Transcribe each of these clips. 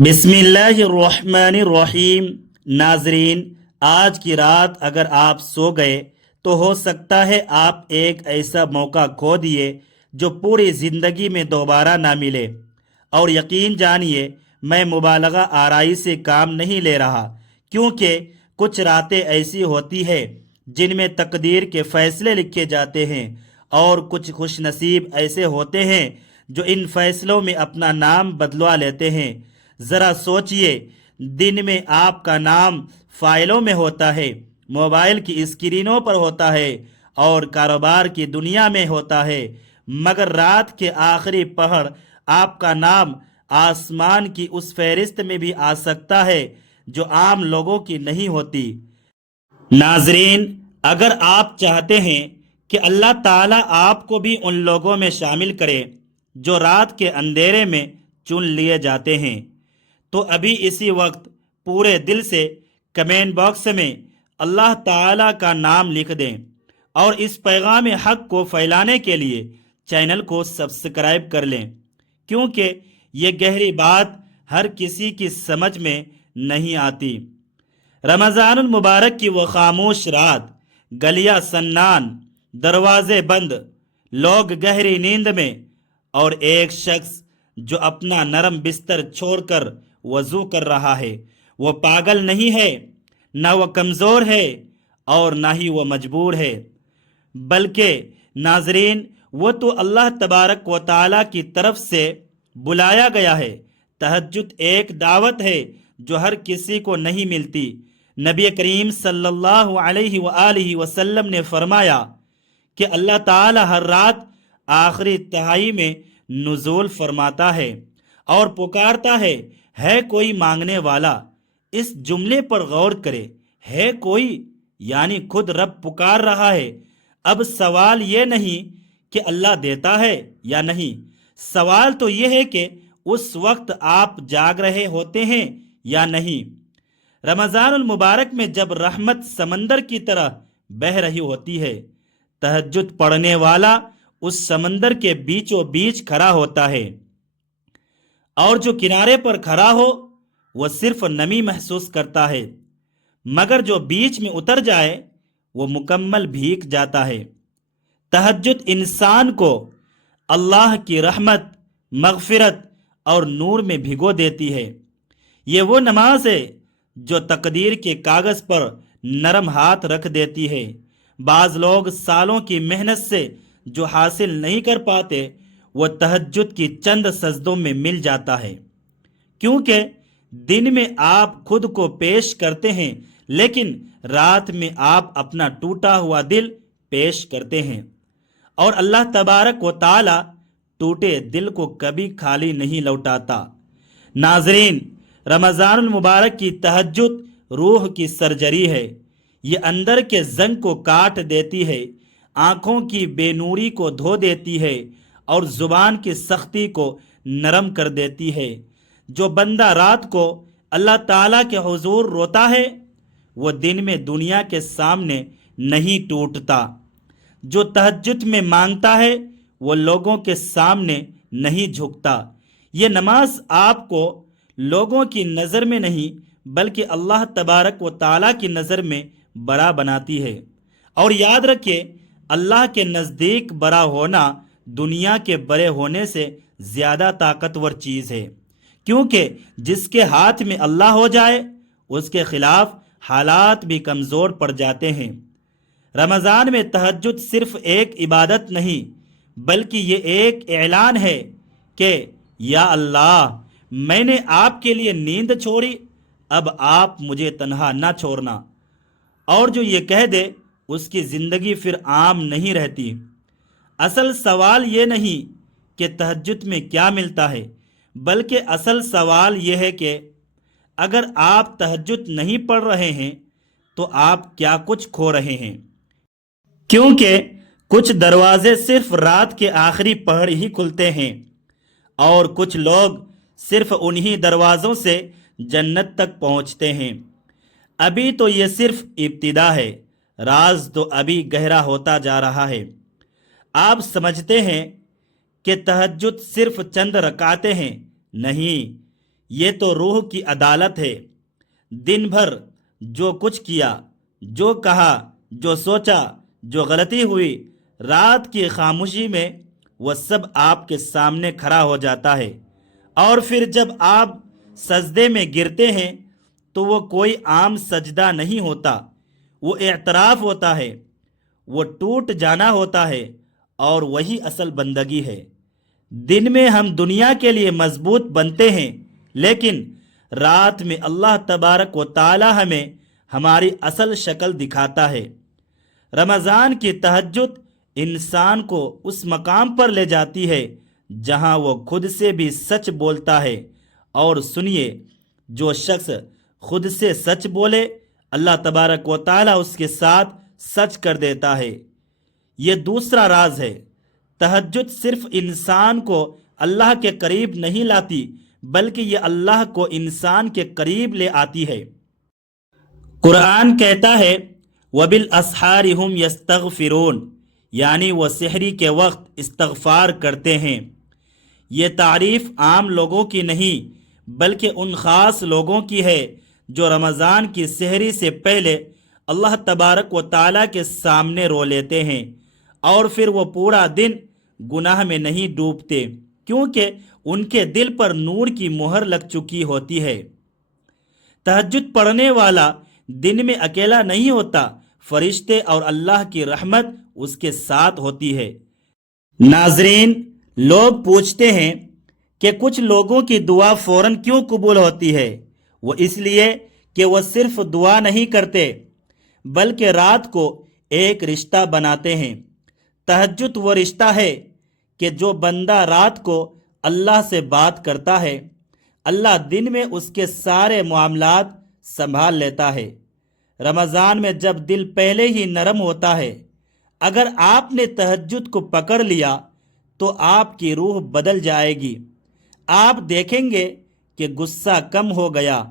بسم اللہ الرحمن الرحیم۔ ناظرین، آج کی رات اگر آپ سو گئے تو ہو سکتا ہے آپ ایک ایسا موقع کھو دیے جو پوری زندگی میں دوبارہ نہ ملے۔ اور یقین جانیے، میں مبالغہ آرائی سے کام نہیں لے رہا، کیونکہ کچھ راتیں ایسی ہوتی ہیں جن میں تقدیر کے فیصلے لکھے جاتے ہیں، اور کچھ خوش نصیب ایسے ہوتے ہیں جو ان فیصلوں میں اپنا نام بدلوا لیتے ہیں۔ ذرا سوچئے، دن میں آپ کا نام فائلوں میں ہوتا ہے، موبائل کی اسکرینوں پر ہوتا ہے، اور کاروبار کی دنیا میں ہوتا ہے، مگر رات کے آخری پہر آپ کا نام آسمان کی اس فہرست میں بھی آ سکتا ہے جو عام لوگوں کی نہیں ہوتی۔ ناظرین، اگر آپ چاہتے ہیں کہ اللہ تعالیٰ آپ کو بھی ان لوگوں میں شامل کرے جو رات کے اندھیرے میں چن لیے جاتے ہیں، تو ابھی اسی وقت پورے دل سے کمنٹ باکس میں اللہ تعالیٰ کا نام لکھ دیں، اور اس پیغام حق کو پھیلانے کے لیے چینل کو سبسکرائب کر لیں، کیونکہ یہ گہری بات ہر کسی کی سمجھ میں نہیں آتی۔ رمضان المبارک کی وہ خاموش رات، گلیاں سنان، دروازے بند، لوگ گہری نیند میں، اور ایک شخص جو اپنا نرم بستر چھوڑ کر وضو کر رہا ہے۔ وہ پاگل نہیں ہے، نہ وہ کمزور ہے، اور نہ ہی وہ مجبور ہے، بلکہ ناظرین، وہ تو اللہ تبارک و تعالیٰ کی طرف سے بلایا گیا ہے۔ تہجد ایک دعوت ہے جو ہر کسی کو نہیں ملتی۔ نبی کریم صلی اللہ علیہ وآلہ وسلم نے فرمایا کہ اللہ تعالیٰ ہر رات آخری تہائی میں نزول فرماتا ہے اور پکارتا ہے کوئی مانگنے والا۔ اس جملے پر غور کرے، ہے کوئی، یعنی خود رب پکار رہا ہے۔ اب سوال یہ نہیں کہ اللہ دیتا ہے یا نہیں، سوال تو یہ ہے کہ اس وقت آپ جاگ رہے ہوتے ہیں یا نہیں۔ رمضان المبارک میں جب رحمت سمندر کی طرح بہہ رہی ہوتی ہے، تہجد پڑھنے والا اس سمندر کے بیچوں بیچ کھڑا ہوتا ہے، اور جو کنارے پر کھڑا ہو وہ صرف نمی محسوس کرتا ہے، مگر جو بیچ میں اتر جائے وہ مکمل بھیگ جاتا ہے۔ تہجد انسان کو اللہ کی رحمت، مغفرت اور نور میں بھگو دیتی ہے۔ یہ وہ نماز ہے جو تقدیر کے کاغذ پر نرم ہاتھ رکھ دیتی ہے۔ بعض لوگ سالوں کی محنت سے جو حاصل نہیں کر پاتے، وہ تہجد کی چند سجدوں میں مل جاتا ہے، کیونکہ دن میں آپ خود کو پیش کرتے ہیں، لیکن رات میں آپ اپنا ٹوٹا ہوا دل پیش کرتے ہیں، اور اللہ تبارک و تعالی ٹوٹے دل کو کبھی خالی نہیں لوٹاتا۔ ناظرین، رمضان المبارک کی تہجد روح کی سرجری ہے۔ یہ اندر کے زنگ کو کاٹ دیتی ہے، آنکھوں کی بے نوری کو دھو دیتی ہے، اور زبان کی سختی کو نرم کر دیتی ہے۔ جو بندہ رات کو اللہ تعالیٰ کے حضور روتا ہے، وہ دن میں دنیا کے سامنے نہیں ٹوٹتا۔ جو تہجد میں مانگتا ہے، وہ لوگوں کے سامنے نہیں جھکتا۔ یہ نماز آپ کو لوگوں کی نظر میں نہیں بلکہ اللہ تبارک و تعالیٰ کی نظر میں بڑا بناتی ہے۔ اور یاد رکھیں، اللہ کے نزدیک بڑا ہونا دنیا کے بڑے ہونے سے زیادہ طاقتور چیز ہے، کیونکہ جس کے ہاتھ میں اللہ ہو جائے، اس کے خلاف حالات بھی کمزور پڑ جاتے ہیں۔ رمضان میں تہجد صرف ایک عبادت نہیں، بلکہ یہ ایک اعلان ہے کہ یا اللہ، میں نے آپ کے لیے نیند چھوڑی، اب آپ مجھے تنہا نہ چھوڑنا۔ اور جو یہ کہہ دے، اس کی زندگی پھر عام نہیں رہتی۔ اصل سوال یہ نہیں کہ تہجد میں کیا ملتا ہے، بلکہ اصل سوال یہ ہے کہ اگر آپ تہجد نہیں پڑھ رہے ہیں تو آپ کیا کچھ کھو رہے ہیں، کیونکہ کچھ دروازے صرف رات کے آخری پہر ہی کھلتے ہیں، اور کچھ لوگ صرف انہی دروازوں سے جنت تک پہنچتے ہیں۔ ابھی تو یہ صرف ابتدا ہے، راز تو ابھی گہرا ہوتا جا رہا ہے۔ آپ سمجھتے ہیں کہ تہجد صرف چند رکعتیں ہیں، نہیں، یہ تو روح کی عدالت ہے۔ دن بھر جو کچھ کیا، جو کہا، جو سوچا، جو غلطی ہوئی، رات کی خاموشی میں وہ سب آپ کے سامنے کھڑا ہو جاتا ہے۔ اور پھر جب آپ سجدے میں گرتے ہیں تو وہ کوئی عام سجدہ نہیں ہوتا، وہ اعتراف ہوتا ہے، وہ ٹوٹ جانا ہوتا ہے، اور وہی اصل بندگی ہے۔ دن میں ہم دنیا کے لیے مضبوط بنتے ہیں، لیکن رات میں اللہ تبارک و تعالی ہمیں ہماری اصل شکل دکھاتا ہے۔ رمضان کی تہجد انسان کو اس مقام پر لے جاتی ہے جہاں وہ خود سے بھی سچ بولتا ہے۔ اور سنیے، جو شخص خود سے سچ بولے، اللہ تبارک و تعالی اس کے ساتھ سچ کر دیتا ہے۔ یہ دوسرا راز ہے۔ تہجد صرف انسان کو اللہ کے قریب نہیں لاتی، بلکہ یہ اللہ کو انسان کے قریب لے آتی ہے۔ قرآن کہتا ہے وَبِالْأَسْحَارِ هُمْ يَسْتَغْفِرُونَ، یعنی وہ سحری کے وقت استغفار کرتے ہیں۔ یہ تعریف عام لوگوں کی نہیں، بلکہ ان خاص لوگوں کی ہے جو رمضان کی سحری سے پہلے اللہ تبارک و تعالیٰ کے سامنے رو لیتے ہیں، اور پھر وہ پورا دن گناہ میں نہیں ڈوبتے، کیونکہ ان کے دل پر نور کی مہر لگ چکی ہوتی ہے۔ تہجد پڑھنے والا دن میں اکیلا نہیں ہوتا، فرشتے اور اللہ کی رحمت اس کے ساتھ ہوتی ہے۔ ناظرین، لوگ پوچھتے ہیں کہ کچھ لوگوں کی دعا فوراً کیوں قبول ہوتی ہے؟ وہ اس لیے کہ وہ صرف دعا نہیں کرتے، بلکہ رات کو ایک رشتہ بناتے ہیں۔ تہجد وہ رشتہ ہے کہ جو بندہ رات کو اللہ سے بات کرتا ہے، اللہ دن میں اس کے سارے معاملات سنبھال لیتا ہے۔ رمضان میں جب دل پہلے ہی نرم ہوتا ہے، اگر آپ نے تہجد کو پکڑ لیا تو آپ کی روح بدل جائے گی۔ آپ دیکھیں گے کہ غصہ کم ہو گیا،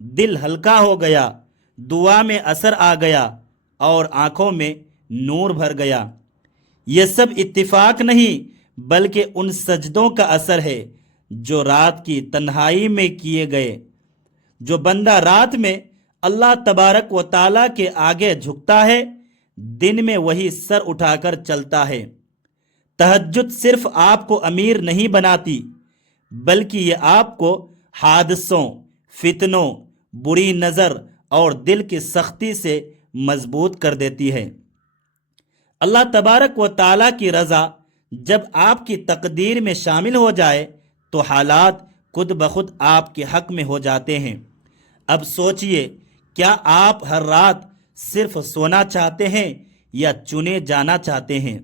دل ہلکا ہو گیا، دعا میں اثر آ گیا، اور آنکھوں میں نور بھر گیا۔ یہ سب اتفاق نہیں، بلکہ ان سجدوں کا اثر ہے جو رات کی تنہائی میں کیے گئے۔ جو بندہ رات میں اللہ تبارک و تعالیٰ کے آگے جھکتا ہے، دن میں وہی سر اٹھا کر چلتا ہے۔ تہجد صرف آپ کو امیر نہیں بناتی، بلکہ یہ آپ کو حادثوں، فتنوں، بری نظر اور دل کی سختی سے مضبوط کر دیتی ہے۔ اللہ تبارک و تعالیٰ کی رضا جب آپ کی تقدیر میں شامل ہو جائے تو حالات خود بخود آپ کے حق میں ہو جاتے ہیں۔ اب سوچئے، کیا آپ ہر رات صرف سونا چاہتے ہیں یا چنے جانا چاہتے ہیں؟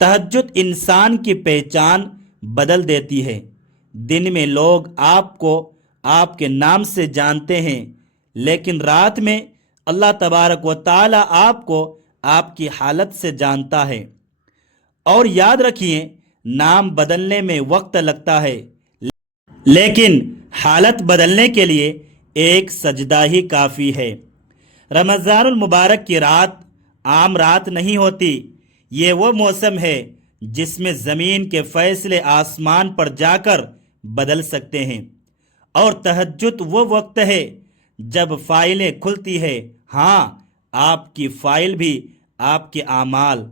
تہجد انسان کی پہچان بدل دیتی ہے۔ دن میں لوگ آپ کو آپ کے نام سے جانتے ہیں، لیکن رات میں اللہ تبارک و تعالی آپ کو آپ کی حالت سے جانتا ہے۔ اور یاد رکھیے، نام بدلنے میں وقت لگتا ہے، لیکن حالت بدلنے کے لیے ایک سجدہ ہی کافی ہے۔ رمضان المبارک کی رات عام رات نہیں ہوتی، یہ وہ موسم ہے جس میں زمین کے فیصلے آسمان پر جا کر بدل سکتے ہیں، اور تہجد وہ وقت ہے جب فائلیں کھلتی ہے، ہاں، آپ کی فائل بھی، آپ کے اعمال،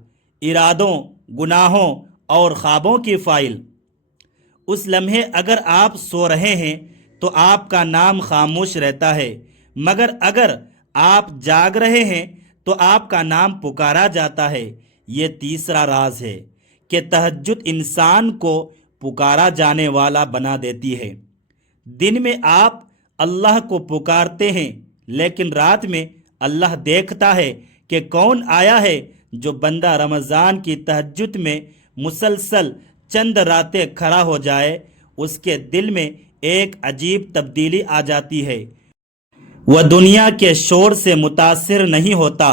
ارادوں، گناہوں اور خوابوں کی فائل۔ اس لمحے اگر آپ سو رہے ہیں تو آپ کا نام خاموش رہتا ہے، مگر اگر آپ جاگ رہے ہیں تو آپ کا نام پکارا جاتا ہے۔ یہ تیسرا راز ہے کہ تہجد انسان کو پکارا جانے والا بنا دیتی ہے۔ دن میں آپ اللہ کو پکارتے ہیں، لیکن رات میں اللہ دیکھتا ہے کہ کون آیا ہے۔ جو بندہ رمضان کی تہجد میں مسلسل چند راتیں کھڑا ہو جائے، اس کے دل میں ایک عجیب تبدیلی آ جاتی ہے۔ وہ دنیا کے شور سے متاثر نہیں ہوتا،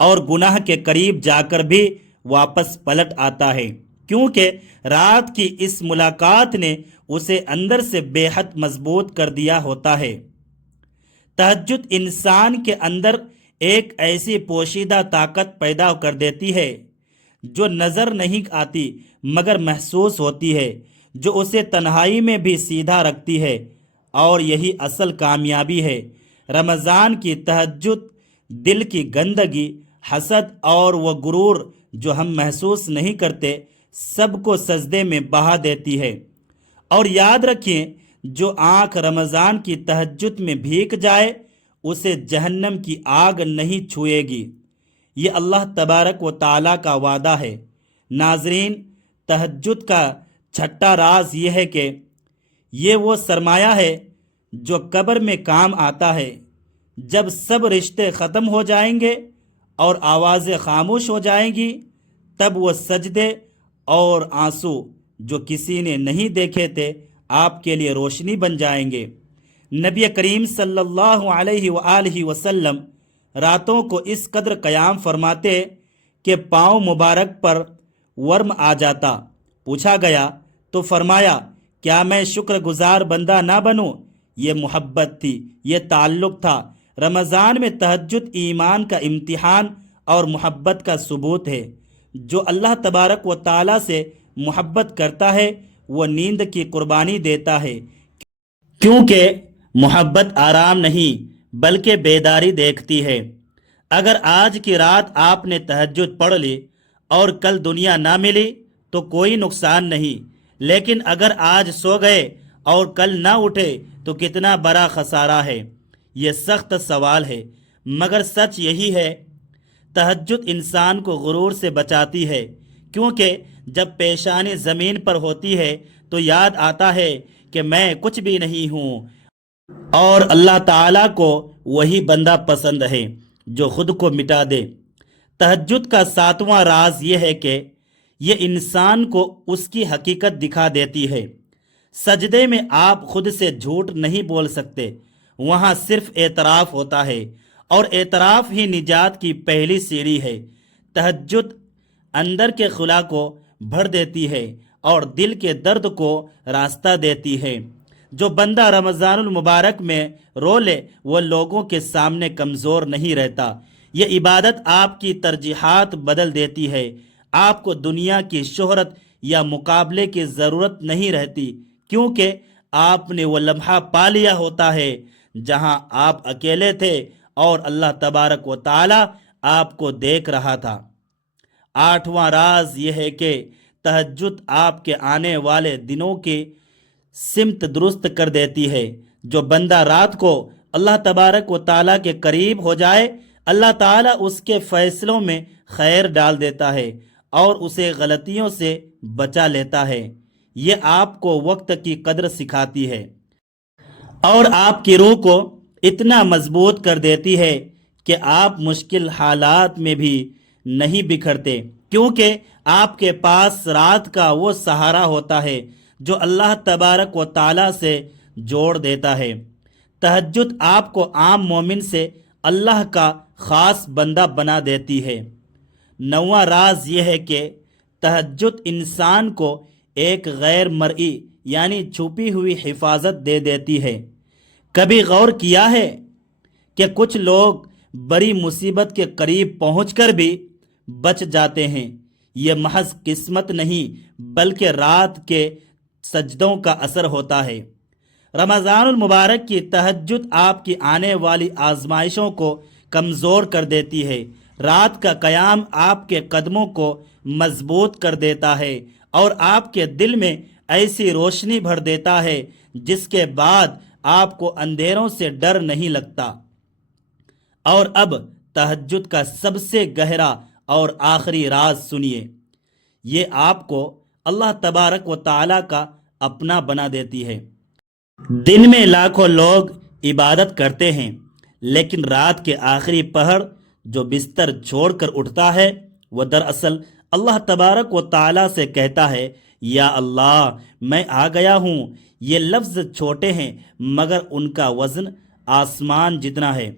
اور گناہ کے قریب جا کر بھی واپس پلٹ آتا ہے، کیونکہ رات کی اس ملاقات نے اسے اندر سے بے حد مضبوط کر دیا ہوتا ہے۔ تہجد انسان کے اندر ایک ایسی پوشیدہ طاقت پیدا کر دیتی ہے جو نظر نہیں آتی مگر محسوس ہوتی ہے، جو اسے تنہائی میں بھی سیدھا رکھتی ہے اور یہی اصل کامیابی ہے۔ رمضان کی تہجد دل کی گندگی، حسد اور وہ غرور جو ہم محسوس نہیں کرتے، سب کو سجدے میں بہا دیتی ہے۔ اور یاد رکھیں، جو آنکھ رمضان کی تہجد میں بھیگ جائے اسے جہنم کی آگ نہیں چھوئے گی۔ یہ اللہ تبارک و تعالیٰ کا وعدہ ہے۔ ناظرین، تہجد کا چھٹا راز یہ ہے کہ یہ وہ سرمایہ ہے جو قبر میں کام آتا ہے۔ جب سب رشتے ختم ہو جائیں گے اور آوازیں خاموش ہو جائیں گی، تب وہ سجدے اور آنسو جو کسی نے نہیں دیکھے تھے آپ کے لیے روشنی بن جائیں گے۔ نبی کریم صلی اللہ علیہ وآلہ وسلم راتوں کو اس قدر قیام فرماتے کہ پاؤں مبارک پر ورم آ جاتا۔ پوچھا گیا تو فرمایا، کیا میں شکر گزار بندہ نہ بنوں؟ یہ محبت تھی، یہ تعلق تھا۔ رمضان میں تہجد ایمان کا امتحان اور محبت کا ثبوت ہے۔ جو اللہ تبارک و تعالیٰ سے محبت کرتا ہے وہ نیند کی قربانی دیتا ہے، کیونکہ محبت آرام نہیں بلکہ بیداری دیکھتی ہے۔ اگر آج کی رات آپ نے تہجد پڑھ لی اور کل دنیا نہ ملی تو کوئی نقصان نہیں، لیکن اگر آج سو گئے اور کل نہ اٹھے تو کتنا بڑا خسارہ ہے۔ یہ سخت سوال ہے، مگر سچ یہی ہے۔ تہجد انسان کو غرور سے بچاتی ہے، کیونکہ جب پیشانی زمین پر ہوتی ہے تو یاد آتا ہے کہ میں کچھ بھی نہیں ہوں، اور اللہ تعالیٰ کو وہی بندہ پسند ہے جو خود کو مٹا دے۔ تہجد کا ساتواں راز یہ ہے کہ یہ انسان کو اس کی حقیقت دکھا دیتی ہے۔ سجدے میں آپ خود سے جھوٹ نہیں بول سکتے، وہاں صرف اعتراف ہوتا ہے، اور اعتراف ہی نجات کی پہلی سیڑھی ہے۔ تہجد اندر کے خلا کو بھر دیتی ہے اور دل کے درد کو راستہ دیتی ہے۔ جو بندہ رمضان المبارک میں رو لے وہ لوگوں کے سامنے کمزور نہیں رہتا۔ یہ عبادت آپ کی ترجیحات بدل دیتی ہے۔ آپ کو دنیا کی شہرت یا مقابلے کی ضرورت نہیں رہتی، کیونکہ آپ نے وہ لمحہ پا لیا ہوتا ہے جہاں آپ اکیلے تھے اور اللہ تبارک و تعالی آپ کو دیکھ رہا تھا۔ آٹھواں راز یہ ہے کہ تہجد آپ کے آنے والے دنوں کی سمت درست کر دیتی ہے۔ جو بندہ رات کو اللہ تبارک و تعالیٰ کے قریب ہو جائے، اللہ تعالیٰ اس کے فیصلوں میں خیر ڈال دیتا ہے اور اسے غلطیوں سے بچا لیتا ہے۔ یہ آپ کو وقت کی قدر سکھاتی ہے اور آپ کی روح کو اتنا مضبوط کر دیتی ہے کہ آپ مشکل حالات میں بھی نہیں بکھرتے، کیونکہ آپ کے پاس رات کا وہ سہارا ہوتا ہے جو اللہ تبارک و تعالیٰ سے جوڑ دیتا ہے۔ تہجد آپ کو عام مومن سے اللہ کا خاص بندہ بنا دیتی ہے۔ نواں راز یہ ہے کہ تہجد انسان کو ایک غیر مرئی یعنی چھپی ہوئی حفاظت دے دیتی ہے۔ کبھی غور کیا ہے کہ کچھ لوگ بڑی مصیبت کے قریب پہنچ کر بھی بچ جاتے ہیں؟ یہ محض قسمت نہیں بلکہ رات کے سجدوں کا اثر ہوتا ہے۔ رمضان المبارک کی تہجد آپ کی آنے والی آزمائشوں کو کمزور کر دیتی ہے۔ رات کا قیام آپ کے قدموں کو مضبوط کر دیتا ہے اور آپ کے دل میں ایسی روشنی بھر دیتا ہے جس کے بعد آپ کو اندھیروں سے ڈر نہیں لگتا۔ اور اب تہجد کا سب سے گہرا اور آخری راز سنیے۔ یہ آپ کو اللہ تبارک و تعالیٰ کا اپنا بنا دیتی ہے۔ دن میں لاکھوں لوگ عبادت کرتے ہیں، لیکن رات کے آخری پہر جو بستر چھوڑ کر اٹھتا ہے وہ دراصل اللہ تبارک و تعالیٰ سے کہتا ہے، یا اللہ میں آ گیا ہوں۔ یہ لفظ چھوٹے ہیں مگر ان کا وزن آسمان جتنا ہے۔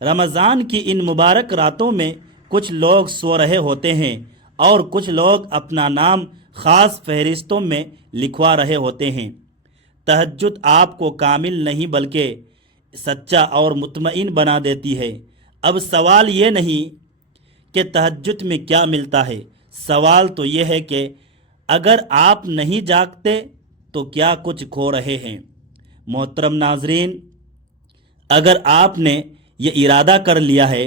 رمضان کی ان مبارک راتوں میں کچھ لوگ سو رہے ہوتے ہیں اور کچھ لوگ اپنا نام خاص فہرستوں میں لکھوا رہے ہوتے ہیں۔ تہجد آپ کو کامل نہیں بلکہ سچا اور مطمئن بنا دیتی ہے۔ اب سوال یہ نہیں کہ تہجد میں کیا ملتا ہے، سوال تو یہ ہے کہ اگر آپ نہیں جاگتے تو کیا کچھ کھو رہے ہیں۔ محترم ناظرین، اگر آپ نے یہ ارادہ کر لیا ہے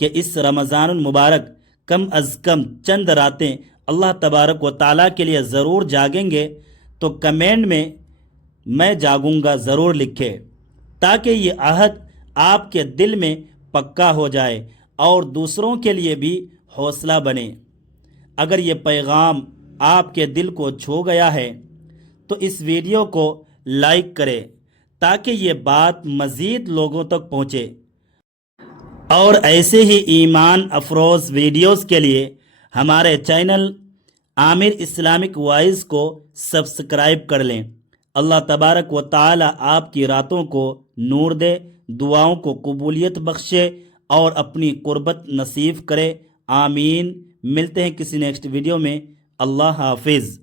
کہ اس رمضان المبارک کم از کم چند راتیں اللہ تبارک و تعالیٰ کے لیے ضرور جاگیں گے تو کمنٹ میں جاگوں گا ضرور لکھے، تاکہ یہ عہد آپ کے دل میں پکا ہو جائے اور دوسروں کے لیے بھی حوصلہ بنے۔ اگر یہ پیغام آپ کے دل کو چھو گیا ہے تو اس ویڈیو کو لائک کریں تاکہ یہ بات مزید لوگوں تک پہنچے، اور ایسے ہی ایمان افروز ویڈیوز کے لیے ہمارے چینل عامر اسلامک وائز کو سبسکرائب کر لیں۔ اللہ تبارک و تعالی آپ کی راتوں کو نور دے، دعاؤں کو قبولیت بخشے اور اپنی قربت نصیب کرے، آمین۔ ملتے ہیں کسی نیکسٹ ویڈیو میں، اللہ حافظ۔